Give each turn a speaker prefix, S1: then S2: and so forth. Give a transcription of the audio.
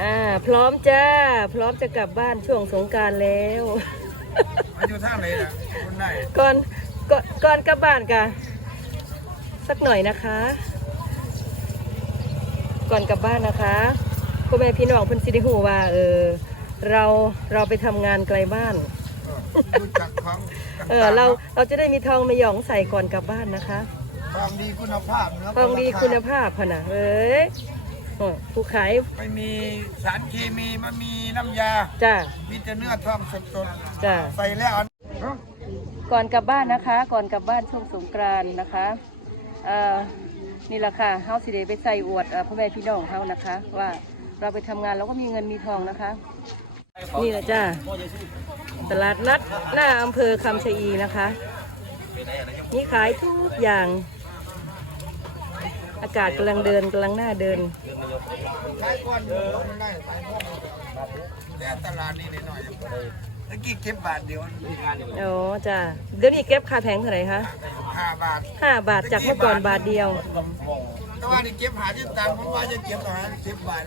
S1: อ่า พร้อมจ้า พร้อมจะกลับบ้านช่วงสงกรารแล้ว
S2: มันอยู่ท่าไหนล่ะคุณได้
S1: ก่อนก่อนก่อนกลับบ้านกะสักหน่อยนะคะ ก่อนกลับบ้านนะคะพ่อแม่พี่น้องเพิ่นสิได้ฮู้ว่า เออ เราเราไปทำงานไกลบ้าน
S2: รู้จักของ
S1: เออเราเราจะได้มีทองมาหยองใส่ก่อนกลับบ้านนะคะ
S2: ความดีคุณภาพเนื้
S1: ทองดีคุณภาพพะนะเอ้ย โอ้ผู้ขาย
S2: ไม่มีสารเคมีไม่มีน้ำยา
S1: จ้า
S2: มีแต่เนื้อทองสด
S1: จ้า
S2: ๆใส่แล้วอัน
S1: ก่อนกลับบ้านนะคะ ก่อนกลับบ้านช่วงสงกรานต์นะคะเอ่อนี่แหละค่ะเฮาสิเดไปใส่อวดเอ่อพ่อแม่พี่น้องเฮานะคะ ว่าเราไปทำงานเราก็มีเงินมีทองนะคะ นี่แหละจ้าตลาดนัดหน้าอำเภอคำชะอีนะคะนี่ขายทุกอย่าง อากาศกำลังเดินกำลังหน้าเดิน
S2: ใช้ก้อนเดียวมันได้ไปพวกแต่ตลาดนี่หน่อยๆตะกี้เก็บบาทเดียว
S1: โอ้จ้าเดี๋ยวนี้เก็บค่าแพงเท่าไหร่คะ
S2: ห้าบาท
S1: ห้าบาทจากเมื่อก่อนบาทเดียว
S2: แต่ว่านี่เก็บหาที่ตังค์ผมว่าจะเก็บหาเก็บบาท